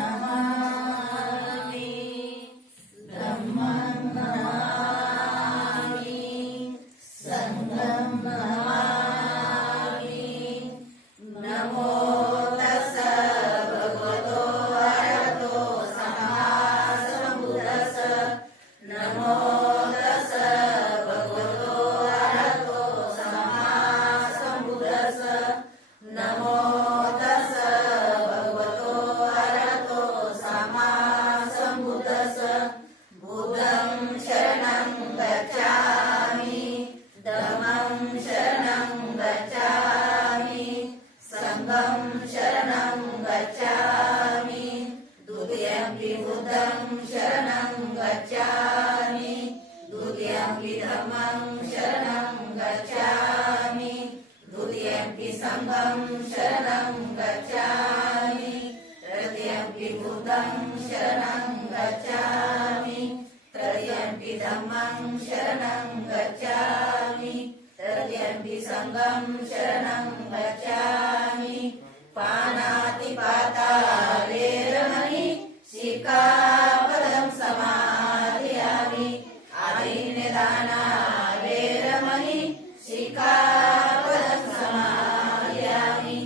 नमामि धम्मं नमामि संघं नमामि नमो तस्स भगवतो अरहतो सम्मा सम्बुद्धस्स नमो तस्स भगवतो अरहतो सम्मा सम्बुद्धस्स नमो तस्स भगवतो अरहतो सम्मा सम्बुद्धस्स बुद्धं शरणं गच्छामि धम्मं शरणं गच्छामि संघं शरणं गच्छामि द्वितीयंपि बुद्धं शरणं गच्छामि द्वितीयंपि धम्मं शरणं गच्छामि द्वितीयंपि संघं शरणं गच्छामि तृतीयंपि बुद्धं शरणं गच्छामि तृतीयंपि धम्मं शरणं गच्छामि तृतीयंपि संघं शरणं गच्छामि पानातिपाता वेरमणि सिक्खापदं समादयामि आदिन्यदाना वेरमणि सिक्खापदं समादयामि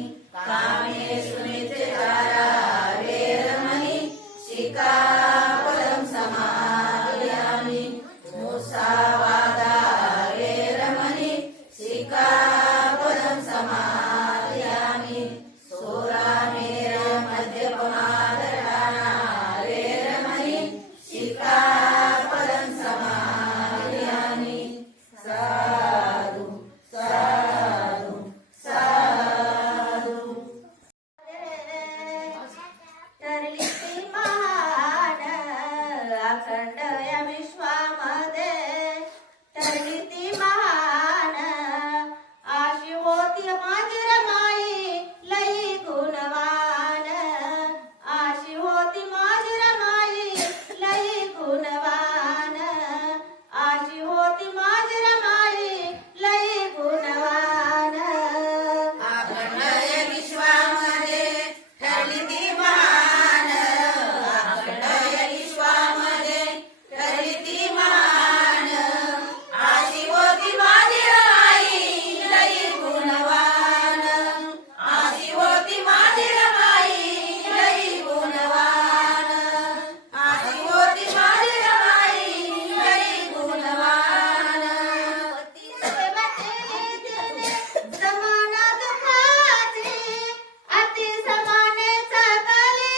कामेषु मिथ्याचारा वेरमणि सिक्खापदं समादयामि मुसावादा वेरमणि सिक्खापदं समादयामि सोरामेर मद्यपमादराणा वेरमणि सिक्खापदं समादयामि साधु साधु साधु ठरली ती महान अखंड या विश्वामध्ये ठरली ती महान अशी होती माझी रमाई लई गुणवान अशी होती माझी रमाई लई गुणवान अशी होती माझी रमाई लई गुणवान अखंड या विश्वामध्ये ठरली ती महान अखंड या विश्वामध्ये ठरली ती महान अशी होती माझी रमाई लई गुणवान अशी होती माझी रमाई लई गुणवान अशी होती माझी रमाई लई गुणवान जमाना दुखाची अति समाने चालली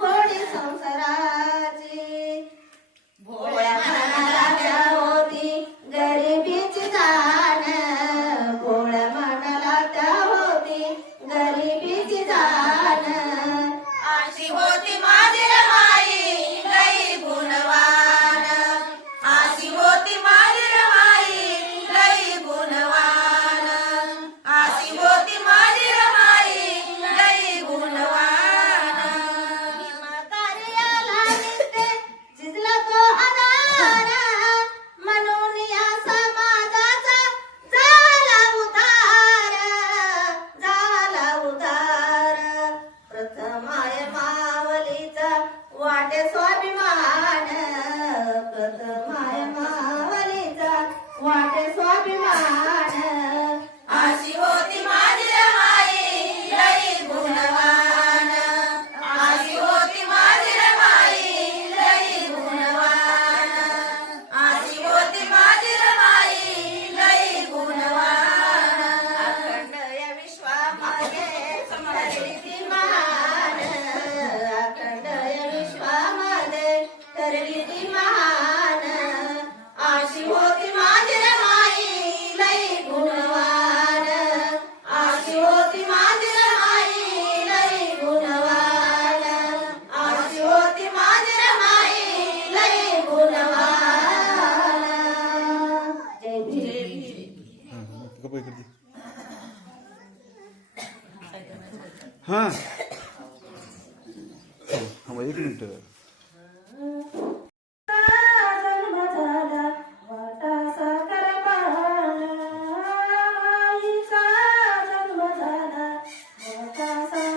घोडी संसाराची भोळ्या मनाला त्या होती गरिबीची जाण भोळ्या मनाला त्या होती गरिबीची जाण अशी होती माझी रमाई लई गुणवान अशी होती माझी रमाई लई गुणवान अशी होती माझी रमाई लई गुणवान कार्याला निघते झिजला तो आधार म्हणून या समाजाचा झाला उद्धार प्रथमाय मावलीचा वाटे स्वाभिमान प्रथमाय मावलीचा वाटे स्वाभिमान अशी होती माझी रमाई लई गुणवान अशी होती माझी रमाई लई गुणवान अशी होती माझी रमाई लई गुणवान अखंड या विश्वामध्ये ठरली ती महान अखंड या विश्वामध्ये ठरली ती महान अशी होती माझी रमाई लई गुणवान अशी होती माझी रमाई लई गुणवान अशी होती माझी रमाई लई गुणवान जय भीम हाँ हाँ एक मिनिट जन्म झाला वाटा साखर पाळणा, आईचा जन्म झाला वाटा साखर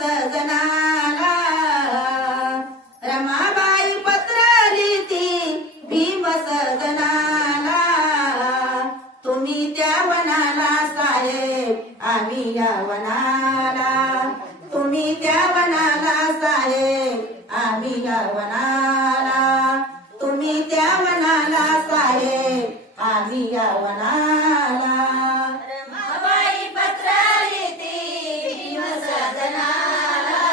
सजनाला रमाबाई पत्र लिहिती भीम सजनाला तुम्ही त्या वनाला साहेब आम्ही या वनाला तुम्ही त्या वनाला साहेब आम्ही या वनाला तुम्ही त्या वनाला साहेब आम्ही या वनाला रमाबाई पत्र लिहिती भीम सजनाला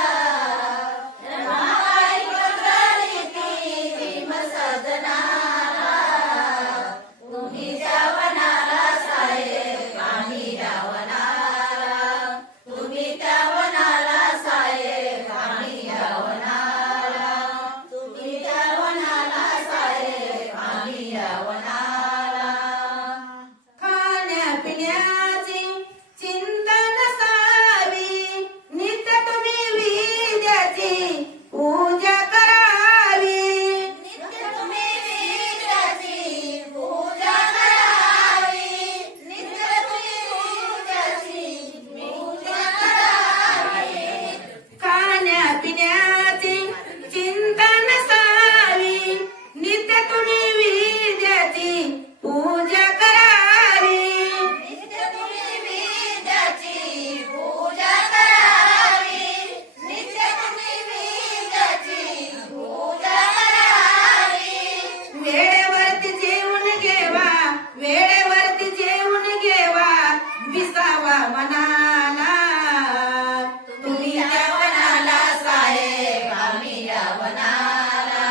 रमाबाई पत्र लिहिती भीम सजनाला तुम्ही त्या वनाला साहेब आम्ही या वनाला तुम्ही त्या वनाला साहेब आम्ही या वनाला तुम्ही त्या वनाला साहेब आम्ही या वनाला खाण्यापिण्याची चिंता नसावी नित्य तुम्ही विद्याची पूजा करावी नित्य तुम्ही विद्याची पूजा करावी नित्य तुम्ही विद्याची पूजा करावी खाण्यापिण्याची चिंता नसावी नित्य तुम्ही विद्याची पूजा करावी नित्य तुम्ही विद्याची पूजा करावी नित्य तुम्ही विद्याची पूजा करावी वेळेवरती जेवून घेवा वेळेवरती जेवून घेवा विसावा मनाला तुम्ही त्या वनाला साहेब आम्ही या वनाला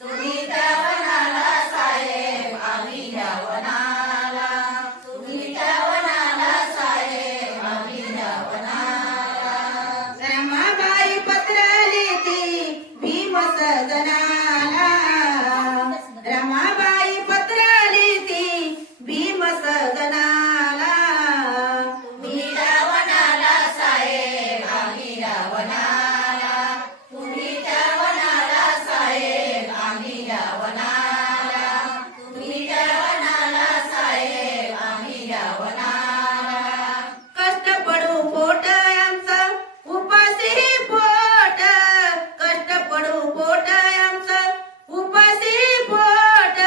तुम्ही त्या वनाला साहेब आम्ही या वनाला तुम्ही त्या वनाला साहेब आम्ही या वनाला रमाबाई पत्र लिहिती भीम सजनाला रमाबाई पत्र लिहिती भीम सजनाला तुम्ही त्या वनाला साहेब आम्ही या वनाला तुम्ही त्या वनाला साहेब आम्ही या वनाला तुम्ही त्या वनाला साहेब आम्ही या वनाला कष्ट पडू पोट आमचं उपाशी पोट कष्ट पडू पोट आमचं उपाशी पोट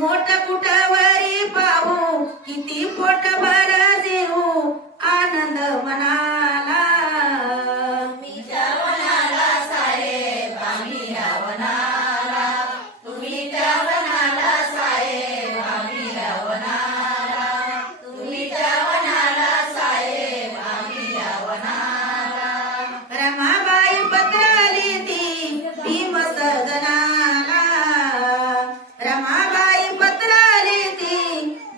मोठ कुठवरी पाहू किती पोट भर जेऊ आनंद मनाला तुम्ही त्या वनाला साहेब आम्ही या वनाला तुम्ही त्या वनाला साहेब आम्ही या वनाला तुम्ही त्या वनाला साहेब आम्ही या वनाला रमाबाई पत्र लिहिती भीम सजनाला रमाबाई पत्र लिहिती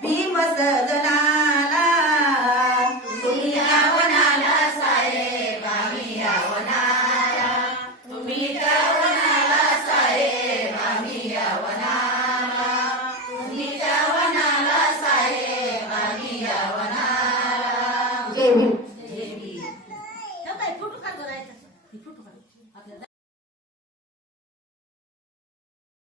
भीम सजनाला तुम्ही त्या वनाला साहेब आम्ही या वनाला तुम्ही त्या वनाला साहेब आम्ही या वनाला तुम्ही त्या वनाला साहेब आम्ही या वनाला जय भीम जय भीम.